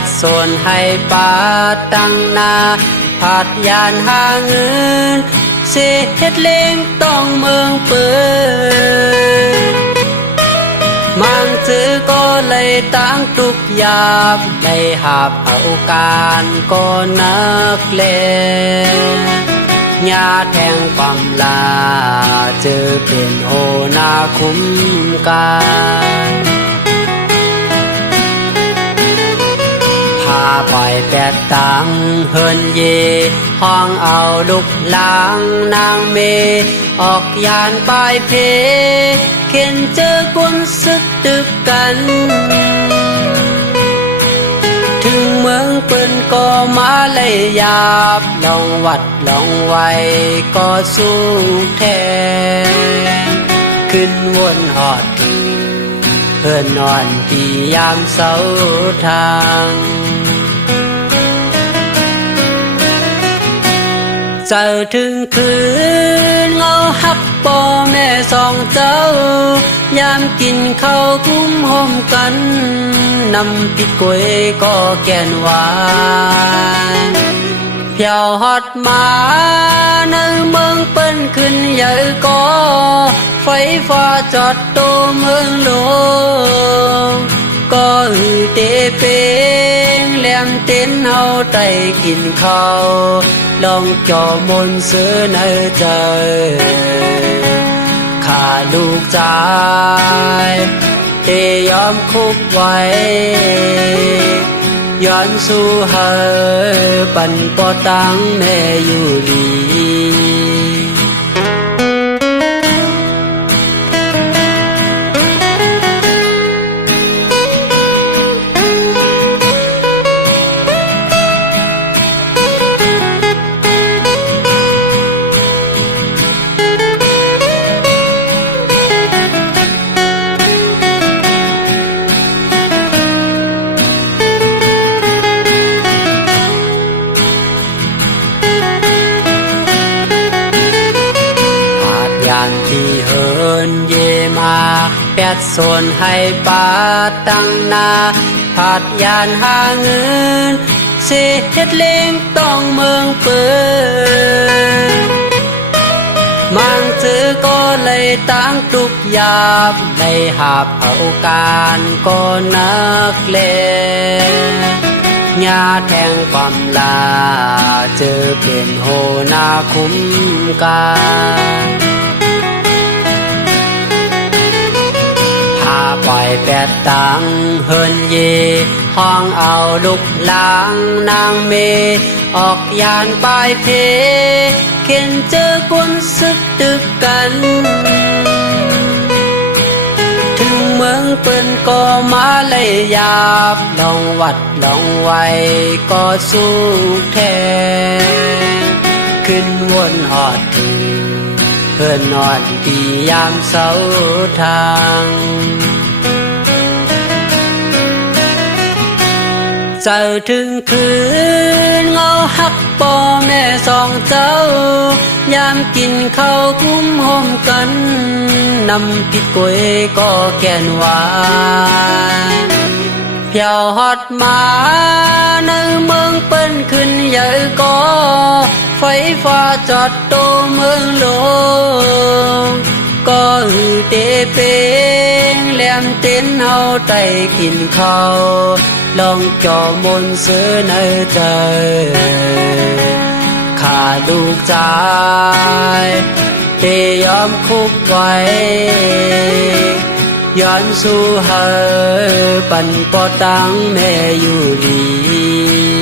ดโซนให้ปาตั้งนาผาดยานหาเงินเสียเฮ็ดเล่งต้องเมืองเปิดมังจือก็เลยตั้งทุกยามได้หาบเอาการก็นักเลงญาแทงความลาเจอเป็นโหนาคุ้มกันพาปล่อยแปดตังเฮินเยห้องเอาลูกหลางนางเมออกยานปลายเพเข็นเจอกุนซึกตึกกันถึงเมืองปืนก็มาเลยยาบลองวัดลองไว้ก็สู้แทนขึ้นวนหอดเพื่อนนอนที่ยามเสาทางเจอถึงคืนเงาหักป่อแม่สองเจ้ายามกินข้าวคุ้มห่มกันนำปิดกล้วยก็แก่นหวานเพียวฮอดมาในเมืองเปิ้นขึ้นใหญ่ก็ไฟฟ้าจอดโตเมืองหลวงก็หือเตเปงแหลมเต้นเฮาไต่กินข้าวลองจอมนเสือในใจข้าลูกชายเตยอมคุกไว้ย้อนสู้เฮปั่นปอตังแม่อยู่ดีที่เฮินเยมาแปดโซนให้ปาตั้งนาผาดยานหาเงินเสียเฮ็ดเล่งต้องเมืองเปิดมังจือก็เลยตั้งทุกยามได้หาบเอาการก็นักเลงญาแทงความลาเจอเป็นโหนาคุ้มกันปล่อยแปดตังเฮินเยห้องเอาลูกหลางนางเมออกยานปลายเพเข็นเจอกุนซึกตึกกันถึงเมืองปืนก็มาเลยยาบลองวัดลองไว้ก็สู้แทนขึ้นวนหอดถึงเพื่อนนอนที่ยามเสาทางเจอถึงคืนเงาหักป่อแม่สองเจ้ายามกินข้าวคุ้มห่มกันนำปิดกล้วยก็แก่นหวานเพียวฮอดมาในเมืองเปิ้นขึ้นใหญ่ก็ไฟฟ้าจอดโตเมืองหลวงก็หือเตเปงแหลมเต้นเฮาไต่กินข้าวลองจอมนเสือในใจข้าลูกชายเตยอมคุกไว้ย้อนสู้เฮปั่นปอตังแม่อยู่ดี